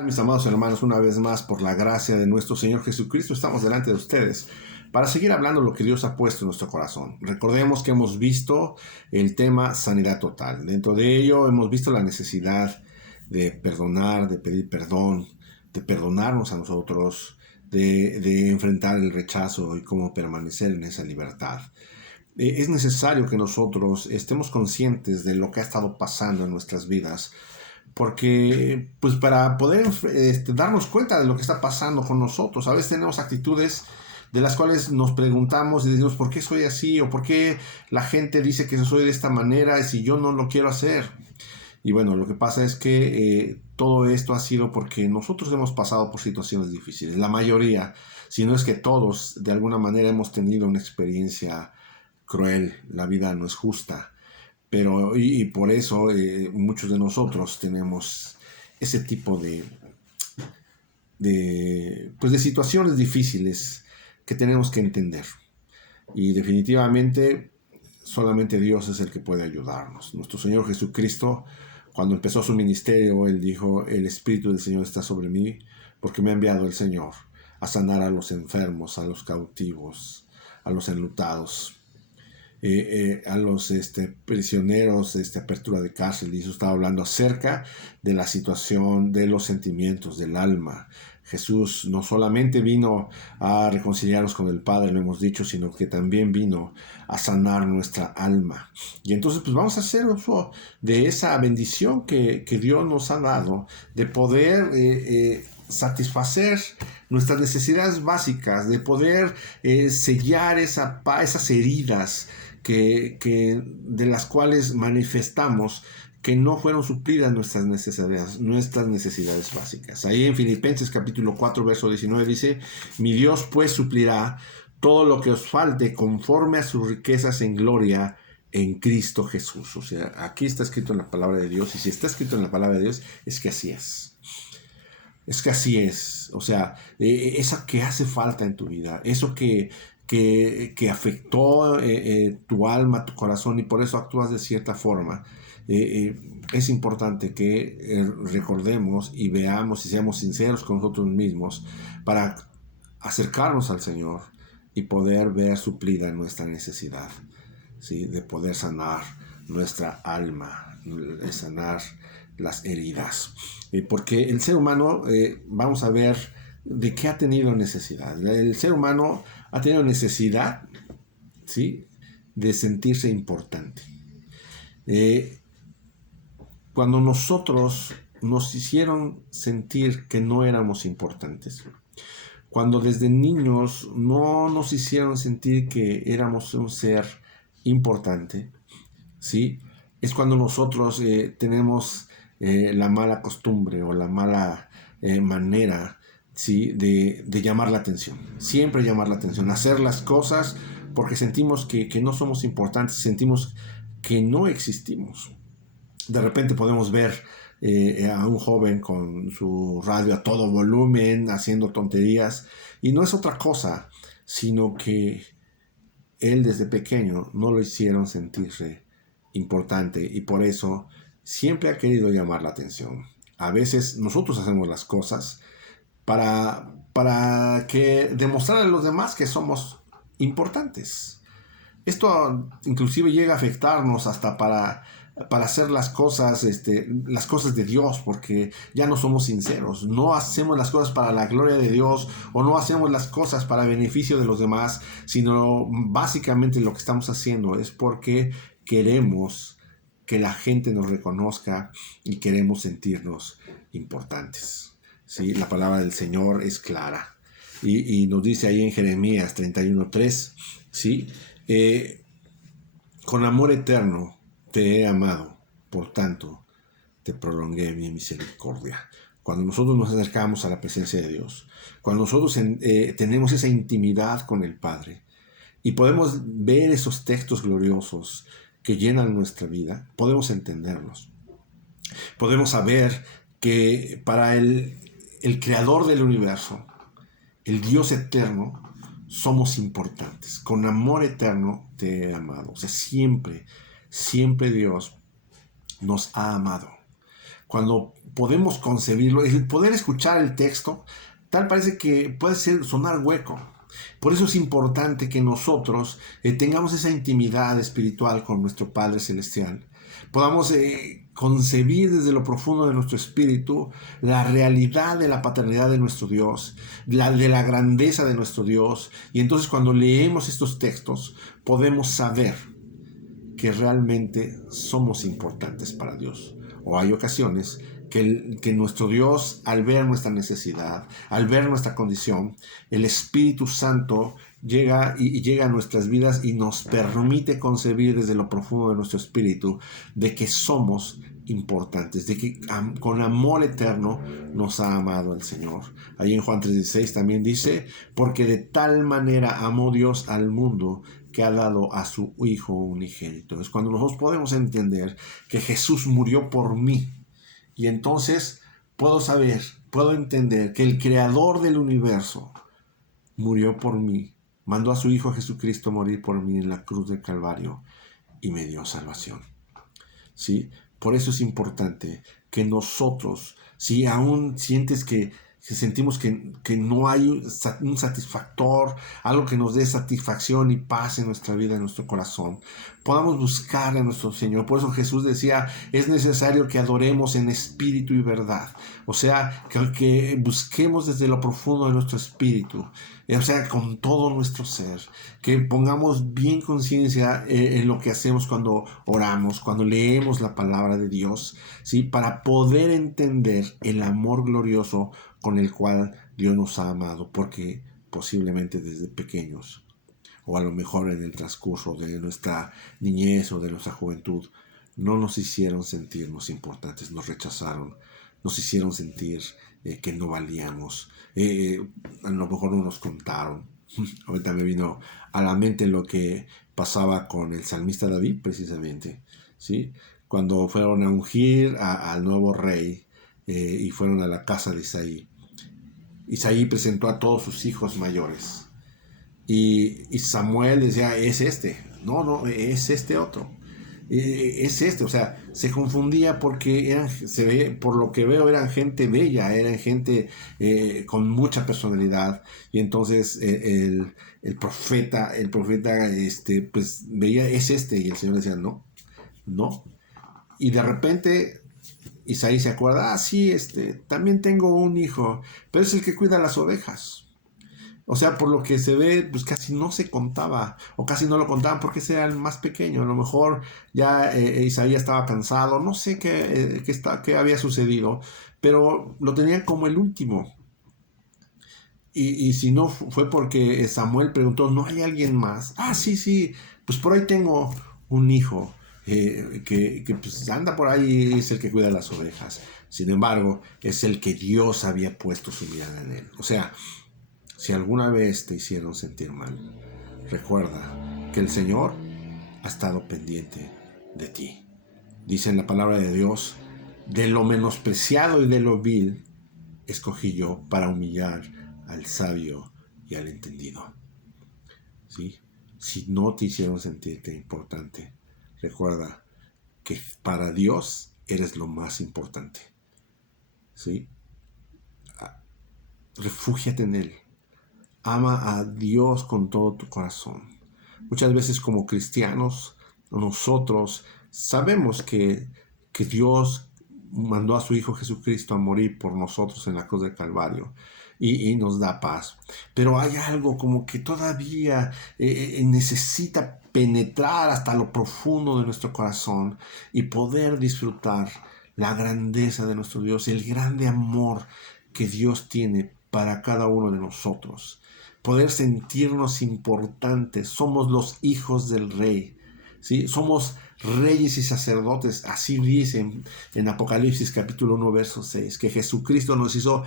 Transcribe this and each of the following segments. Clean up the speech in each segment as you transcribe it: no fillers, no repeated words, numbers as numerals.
Mis amados hermanos, una vez más, por la gracia de nuestro Señor Jesucristo, estamos delante de ustedes para seguir hablando lo que Dios ha puesto en nuestro corazón. Recordemos que hemos visto el tema sanidad total. Dentro de ello hemos visto la necesidad de perdonar, de pedir perdón, de perdonarnos a nosotros, de enfrentar el rechazo y cómo permanecer en esa libertad. Es necesario que nosotros estemos conscientes de lo que ha estado pasando en nuestras vidas, porque pues para poder darnos cuenta de lo que está pasando con nosotros, a veces tenemos actitudes de las cuales nos preguntamos y decimos, ¿por qué soy así? ¿O por qué la gente dice que soy de esta manera si yo no lo quiero hacer? Y bueno, lo que pasa es que todo esto ha sido porque nosotros hemos pasado por situaciones difíciles. La mayoría, si no es que todos, de alguna manera hemos tenido una experiencia cruel. La vida no es justa. Pero, y por eso muchos de nosotros tenemos ese tipo pues de situaciones difíciles que tenemos que entender. Y definitivamente solamente Dios es el que puede ayudarnos. Nuestro Señor Jesucristo, cuando empezó su ministerio, Él dijo, el Espíritu del Señor está sobre mí porque me ha enviado el Señor a sanar a los enfermos, a los cautivos, a los enlutados. A los prisioneros, apertura de cárcel, y eso estaba hablando acerca de la situación de los sentimientos del alma. Jesús no solamente vino a reconciliarnos con el Padre, lo hemos dicho, sino que también vino a sanar nuestra alma. Y entonces pues vamos a hacer uso de esa bendición que Dios nos ha dado, de poder satisfacer nuestras necesidades básicas, de poder sellar esas heridas de las cuales manifestamos que no fueron suplidas nuestras necesidades básicas. Ahí en Filipenses capítulo 4, verso 19 dice, mi Dios pues suplirá todo lo que os falte conforme a sus riquezas en gloria en Cristo Jesús. O sea, aquí está escrito en la palabra de Dios, y si está escrito en la palabra de Dios, es que así es. Es que así es. O sea, eso que hace falta en tu vida, eso que afectó tu alma, tu corazón, y por eso actúas de cierta forma. Es importante que recordemos y veamos y seamos sinceros con nosotros mismos para acercarnos al Señor y poder ver suplida nuestra necesidad, ¿sí? De poder sanar nuestra alma, de sanar las heridas. Porque el ser humano, vamos a ver de qué ha tenido necesidad. El ser humano ha tenido necesidad, ¿sí?, de sentirse importante. Cuando nosotros nos hicieron sentir que no éramos importantes, cuando desde niños no nos hicieron sentir que éramos un ser importante, ¿sí?, es cuando nosotros tenemos la mala costumbre o la mala manera, ¿sí?, de llamar la atención. Siempre llamar la atención, hacer las cosas porque sentimos que no somos importantes, sentimos que no existimos. De repente podemos ver a un joven con su radio a todo volumen, haciendo tonterías, y no es otra cosa, sino que él desde pequeño no lo hicieron sentirse importante, y por eso siempre ha querido llamar la atención. A veces nosotros hacemos las cosas para que demostrar a los demás que somos importantes. Esto inclusive llega a afectarnos hasta para hacer las cosas de Dios, porque ya no somos sinceros, no hacemos las cosas para la gloria de Dios, o no hacemos las cosas para beneficio de los demás, sino básicamente lo que estamos haciendo es porque queremos que la gente nos reconozca y queremos sentirnos importantes. ¿Sí? La palabra del Señor es clara y nos dice ahí en Jeremías 31:3, ¿sí? Con amor eterno te he amado, por tanto te prolongué mi misericordia. Cuando nosotros nos acercamos a la presencia de Dios, cuando nosotros tenemos esa intimidad con el Padre y podemos ver esos textos gloriosos que llenan nuestra vida, podemos entenderlos. Podemos saber que para el creador del universo, el Dios eterno, somos importantes. Con amor eterno te he amado. O sea, siempre Dios nos ha amado. cuando podemos concebirlo, el poder escuchar el texto, tal parece que puede sonar hueco. Por eso es importante que nosotros tengamos esa intimidad espiritual con nuestro Padre Celestial. Podamos concebir desde lo profundo de nuestro espíritu la realidad de la paternidad de nuestro Dios, de la grandeza de nuestro Dios. Y entonces cuando leemos estos textos podemos saber que realmente somos importantes para Dios. O hay ocasiones que nuestro Dios, al ver nuestra necesidad, al ver nuestra condición, el Espíritu Santo llega a nuestras vidas y nos permite concebir desde lo profundo de nuestro espíritu de que somos importantes, de que con amor eterno nos ha amado el Señor. Ahí en Juan 3:16 también dice, porque de tal manera amó Dios al mundo que ha dado a su Hijo unigénito. Es cuando nosotros podemos entender que Jesús murió por mí, y entonces puedo entender que el Creador del universo murió por mí, mandó a su Hijo Jesucristo morir por mí en la cruz del Calvario y me dio salvación. ¿Sí? Por eso es importante que nosotros, si aún sientes que sentimos que no hay un satisfactor, algo que nos dé satisfacción y paz en nuestra vida, en nuestro corazón, podamos buscar a nuestro Señor. Por eso Jesús decía, es necesario que adoremos en espíritu y verdad. O sea, que busquemos desde lo profundo de nuestro espíritu, o sea, con todo nuestro ser, que pongamos bien conciencia en lo que hacemos cuando oramos, cuando leemos la palabra de Dios, ¿sí? Para poder entender el amor glorioso con el cual Dios nos ha amado, porque posiblemente desde pequeños, o a lo mejor en el transcurso de nuestra niñez o de nuestra juventud, no nos hicieron sentirnos importantes, nos rechazaron, nos hicieron sentir que no valíamos, a lo mejor no nos contaron. Ahorita me vino a la mente lo que pasaba con el salmista David, precisamente, ¿sí? Cuando fueron a ungir al nuevo rey y fueron a la casa de Isaí. Isaí presentó a todos sus hijos mayores. Y Samuel decía, es este. No, es este otro. Es este, o sea, se confundía porque por lo que veo, eran gente bella, eran gente con mucha personalidad. Y entonces el profeta, pues veía, es este. Y el Señor decía, no. Y de repente Isaí se acuerda, sí, también tengo un hijo, pero es el que cuida las ovejas. O sea, por lo que se ve, pues casi no se contaba, o casi no lo contaban porque ese era el más pequeño. A lo mejor ya Isaí estaba cansado, no sé qué había sucedido, pero lo tenían como el último. Y si no fue porque Samuel preguntó, ¿no hay alguien más? Ah, sí, pues por ahí tengo un hijo que pues anda por ahí y es el que cuida las ovejas. Sin embargo, es el que Dios había puesto su mirada en él. O sea, si alguna vez te hicieron sentir mal, recuerda que el Señor ha estado pendiente de ti. Dice en la palabra de Dios, de lo menospreciado y de lo vil, escogí yo para humillar al sabio y al entendido. ¿Sí? Si no te hicieron sentirte importante, recuerda que para Dios eres lo más importante. ¿Sí? Refúgiate en Él. Ama a Dios con todo tu corazón. Muchas veces como cristianos, nosotros sabemos que Dios mandó a su Hijo Jesucristo a morir por nosotros en la cruz del Calvario y nos da paz. Pero hay algo como que todavía necesita penetrar hasta lo profundo de nuestro corazón y poder disfrutar la grandeza de nuestro Dios, el grande amor que Dios tiene para cada uno de nosotros. Poder sentirnos importantes. Somos los hijos del Rey, ¿sí? Somos reyes y sacerdotes. Así dicen en Apocalipsis capítulo 1 verso 6, que Jesucristo nos hizo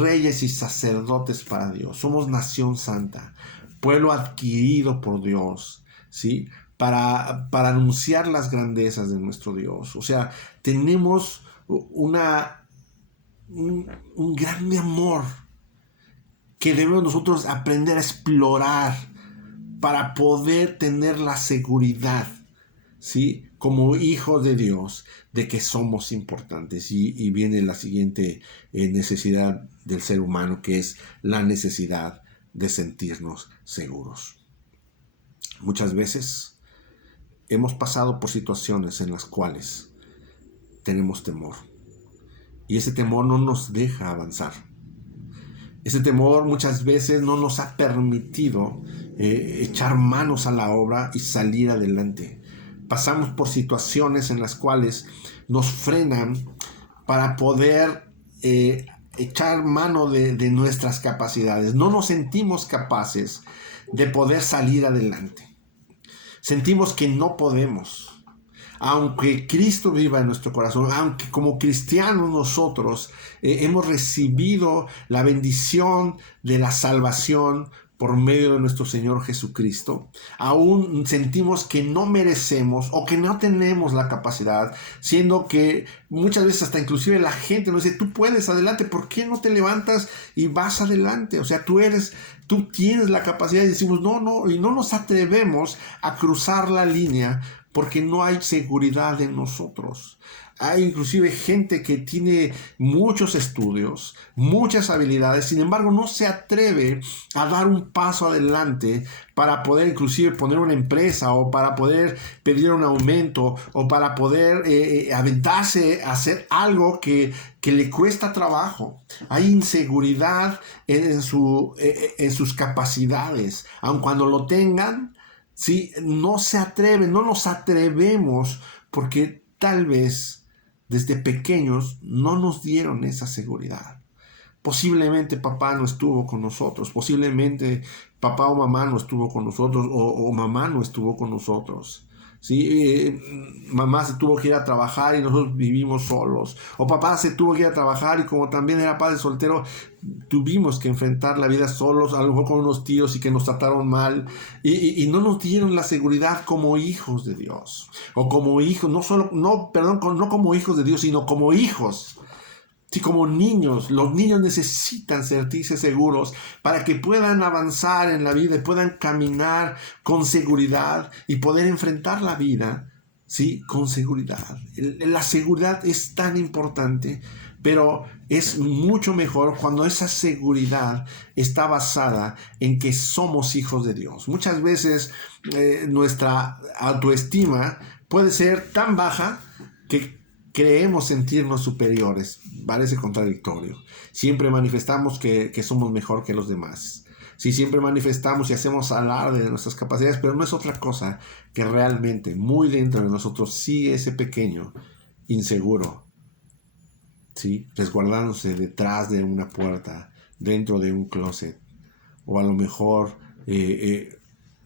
reyes y sacerdotes para Dios. Somos nación santa, pueblo adquirido por Dios, ¿sí? Para anunciar las grandezas de nuestro Dios. O sea, tenemos un grande amor que debemos nosotros aprender a explorar para poder tener la seguridad ¿sí? Como hijos de Dios, de que somos importantes. Y viene la siguiente necesidad del ser humano, que es la necesidad de sentirnos seguros. Muchas veces hemos pasado por situaciones en las cuales tenemos temor. Y ese temor no nos deja avanzar. Ese temor muchas veces no nos ha permitido echar manos a la obra y salir adelante. Pasamos por situaciones en las cuales nos frenan para poder echar mano de nuestras capacidades. No nos sentimos capaces de poder salir adelante. Sentimos que no podemos. Aunque Cristo viva en nuestro corazón, aunque como cristianos nosotros hemos recibido la bendición de la salvación por medio de nuestro Señor Jesucristo, aún sentimos que no merecemos o que no tenemos la capacidad, siendo que muchas veces hasta inclusive la gente nos dice, tú puedes, adelante, ¿por qué no te levantas y vas adelante? O sea, tú tienes la capacidad, y decimos, no, y no nos atrevemos a cruzar la línea porque no hay seguridad en nosotros. Hay inclusive gente que tiene muchos estudios, muchas habilidades, sin embargo no se atreve a dar un paso adelante para poder inclusive poner una empresa o para poder pedir un aumento o para poder aventarse a hacer algo que le cuesta trabajo. Hay inseguridad en sus capacidades, aun cuando lo tengan. Sí, no se atreven, no nos atrevemos porque tal vez desde pequeños no nos dieron esa seguridad. Posiblemente papá no estuvo con nosotros, posiblemente papá o mamá no estuvo con nosotros o mamá no estuvo con nosotros. ¿Sí? Mamá se tuvo que ir a trabajar y nosotros vivimos solos. O papá se tuvo que ir a trabajar y como también era padre soltero, tuvimos que enfrentar la vida solos, a lo mejor con unos tíos y que nos trataron mal y no nos dieron la seguridad como hijos de Dios. O como hijos, no como hijos de Dios, sino como hijos. Sí, como niños, los niños necesitan sentirse seguros para que puedan avanzar en la vida y puedan caminar con seguridad y poder enfrentar la vida, ¿sí? Con seguridad. La seguridad es tan importante, pero es mucho mejor cuando esa seguridad está basada en que somos hijos de Dios. Muchas veces nuestra autoestima puede ser tan baja que creemos sentirnos superiores. Parece contradictorio. Siempre manifestamos que somos mejor que los demás. Sí, siempre manifestamos y hacemos alarde de nuestras capacidades, pero no es otra cosa que realmente muy dentro de nosotros sigue ese pequeño inseguro, ¿sí? Resguardándose detrás de una puerta, dentro de un closet, o a lo mejor,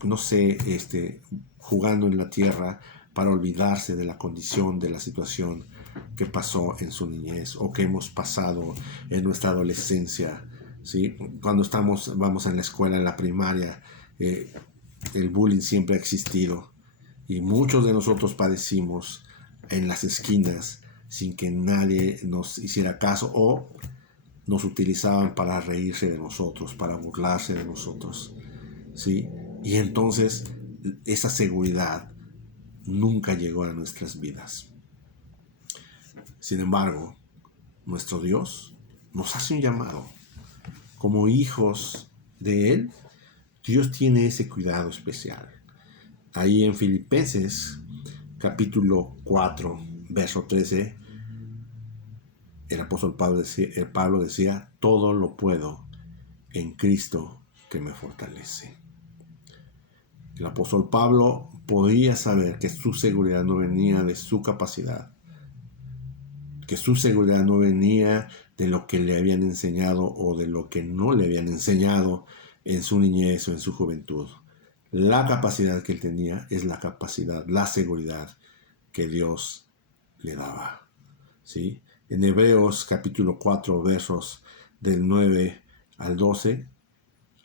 no sé, jugando en la tierra para olvidarse de la condición, de la situación que pasó en su niñez o que hemos pasado en nuestra adolescencia, ¿sí? Cuando vamos en la escuela, en la primaria, el bullying siempre ha existido y muchos de nosotros padecimos en las esquinas sin que nadie nos hiciera caso o nos utilizaban para reírse de nosotros, para burlarse de nosotros, ¿sí? Y entonces esa seguridad nunca llegó a nuestras vidas. Sin embargo, nuestro Dios nos hace un llamado. Como hijos de Él, Dios tiene ese cuidado especial. Ahí en Filipenses, capítulo 4, verso 13, el apóstol Pablo decía, todo lo puedo en Cristo que me fortalece. El apóstol Pablo podía saber que su seguridad no venía de su capacidad, que su seguridad no venía de lo que le habían enseñado o de lo que no le habían enseñado en su niñez o en su juventud. La capacidad que él tenía es la capacidad, la seguridad que Dios le daba, ¿sí? En Hebreos capítulo 4 versos del 9 al 12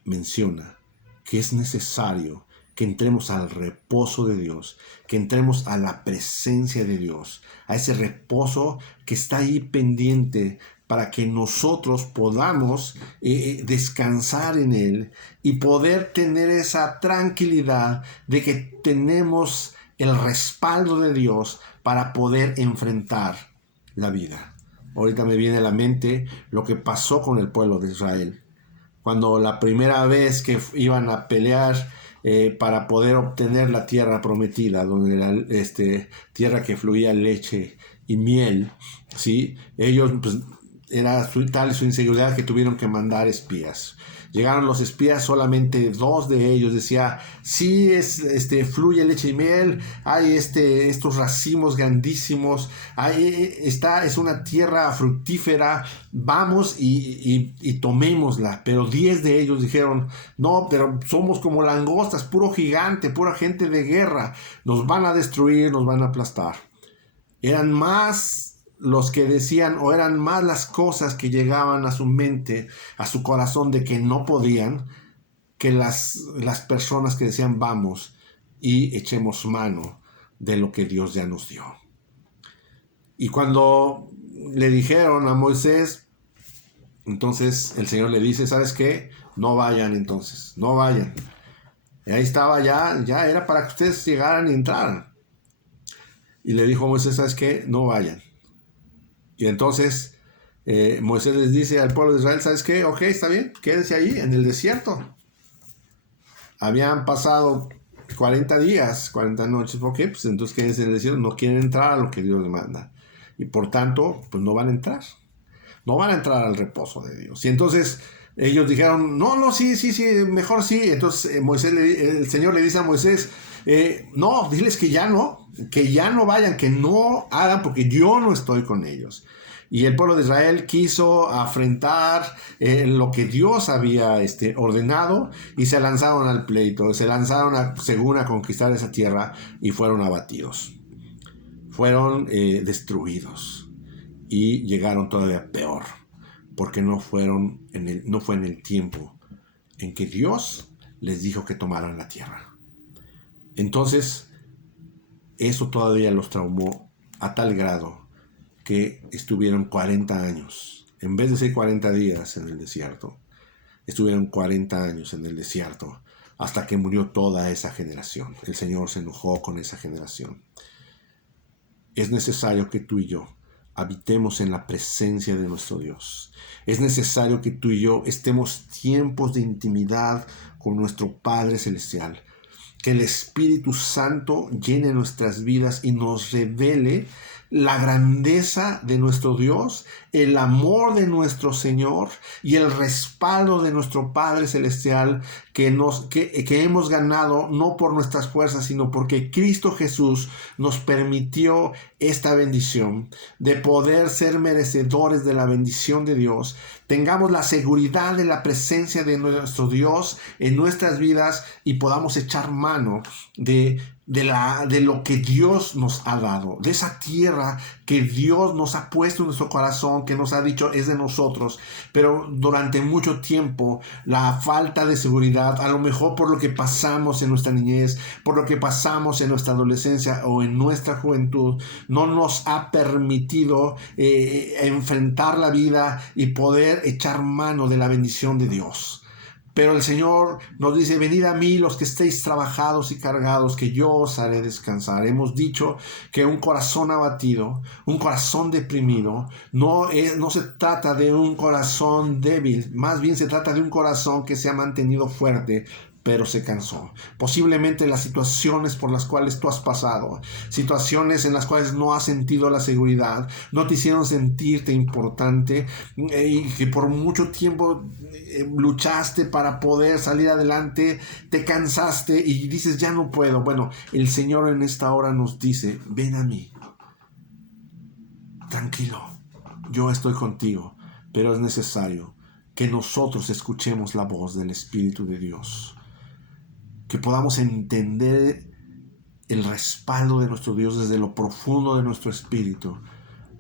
menciona que es necesario que entremos al reposo de Dios, que entremos a la presencia de Dios, a ese reposo que está ahí pendiente para que nosotros podamos descansar en Él y poder tener esa tranquilidad de que tenemos el respaldo de Dios para poder enfrentar la vida. Ahorita me viene a la mente lo que pasó con el pueblo de Israel. Cuando la primera vez que iban a pelear para poder obtener la tierra prometida, donde la tierra que fluía leche y miel, ¿sí? Ellos, pues, era tal su inseguridad que tuvieron que mandar espías. Llegaron los espías, solamente 2 de ellos decía, sí, fluye leche y miel, hay estos racimos grandísimos, es una tierra fructífera, vamos y tomémosla. Pero 10 de ellos dijeron, no, pero somos como langostas, puro gigante, pura gente de guerra, nos van a destruir, nos van a aplastar. Eran más los que decían, o eran más las cosas que llegaban a su mente, a su corazón, de que no podían, que las personas que decían vamos y echemos mano de lo que Dios ya nos dio. Y cuando le dijeron a Moisés, entonces el Señor le dice, ¿sabes qué? No vayan entonces, no vayan. Y ahí estaba ya era para que ustedes llegaran y entraran. Y le dijo a Moisés, ¿sabes qué? No vayan. Y entonces Moisés les dice al pueblo de Israel, ¿sabes qué? Ok, está bien, quédense ahí en el desierto. Habían pasado 40 días, 40 noches, ok, pues entonces quédense en el desierto, no quieren entrar a lo que Dios les manda. Y por tanto, pues no van a entrar. No van a entrar al reposo de Dios. Y entonces ellos dijeron, no, sí, mejor sí. Entonces el Señor le dice a Moisés, no, diles que ya no vayan, que no hagan, porque yo no estoy con ellos. Y el pueblo de Israel quiso afrentar lo que Dios había ordenado, y se lanzaron al pleito, se lanzaron según a conquistar esa tierra, y fueron abatidos, fueron destruidos, y llegaron todavía peor, porque no fue en el tiempo en que Dios les dijo que tomaran la tierra. Entonces, eso todavía los traumó a tal grado que estuvieron 40 años, en vez de ser 40 días en el desierto, estuvieron 40 años en el desierto, hasta que murió toda esa generación. El Señor se enojó con esa generación. Es necesario que tú y yo habitemos en la presencia de nuestro Dios. Es necesario que tú y yo estemos tiempos de intimidad con nuestro Padre Celestial. Que el Espíritu Santo llene nuestras vidas y nos revele la grandeza de nuestro Dios, el amor de nuestro Señor y el respaldo de nuestro Padre Celestial que hemos ganado no por nuestras fuerzas, sino porque Cristo Jesús nos permitió esta bendición de poder ser merecedores de la bendición de Dios. Tengamos la seguridad de la presencia de nuestro Dios en nuestras vidas y podamos echar mano de lo que Dios nos ha dado, de esa tierra que Dios nos ha puesto en nuestro corazón, que nos ha dicho es de nosotros. Pero durante mucho tiempo la falta de seguridad, a lo mejor por lo que pasamos en nuestra niñez, por lo que pasamos en nuestra adolescencia o en nuestra juventud, no nos ha permitido enfrentar la vida y poder echar mano de la bendición de Dios. Pero el Señor nos dice, venid a mí los que estéis trabajados y cargados, que yo os haré descansar. Hemos dicho que un corazón abatido, un corazón deprimido, no se trata de un corazón débil, más bien se trata de un corazón que se ha mantenido fuerte, pero se cansó. Posiblemente las situaciones por las cuales tú has pasado, situaciones en las cuales no has sentido la seguridad, no te hicieron sentirte importante y que por mucho tiempo luchaste para poder salir adelante, te cansaste y dices ya no puedo. Bueno, el Señor en esta hora nos dice, ven a mí, tranquilo, yo estoy contigo, pero es necesario que nosotros escuchemos la voz del Espíritu de Dios, que podamos entender el respaldo de nuestro Dios desde lo profundo de nuestro espíritu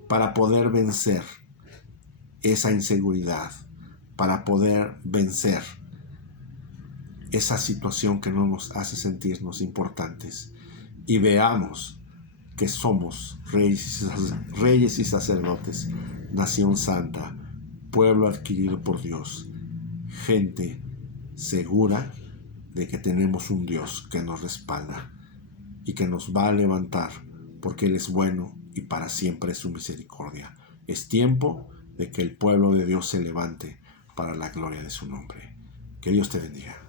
para poder vencer esa inseguridad, para poder vencer esa situación que no nos hace sentirnos importantes, y veamos que somos reyes y sacerdotes, nación santa, pueblo adquirido por Dios, gente segura de que tenemos un Dios que nos respalda y que nos va a levantar, porque Él es bueno y para siempre es su misericordia. Es tiempo de que el pueblo de Dios se levante para la gloria de su nombre. Que Dios te bendiga.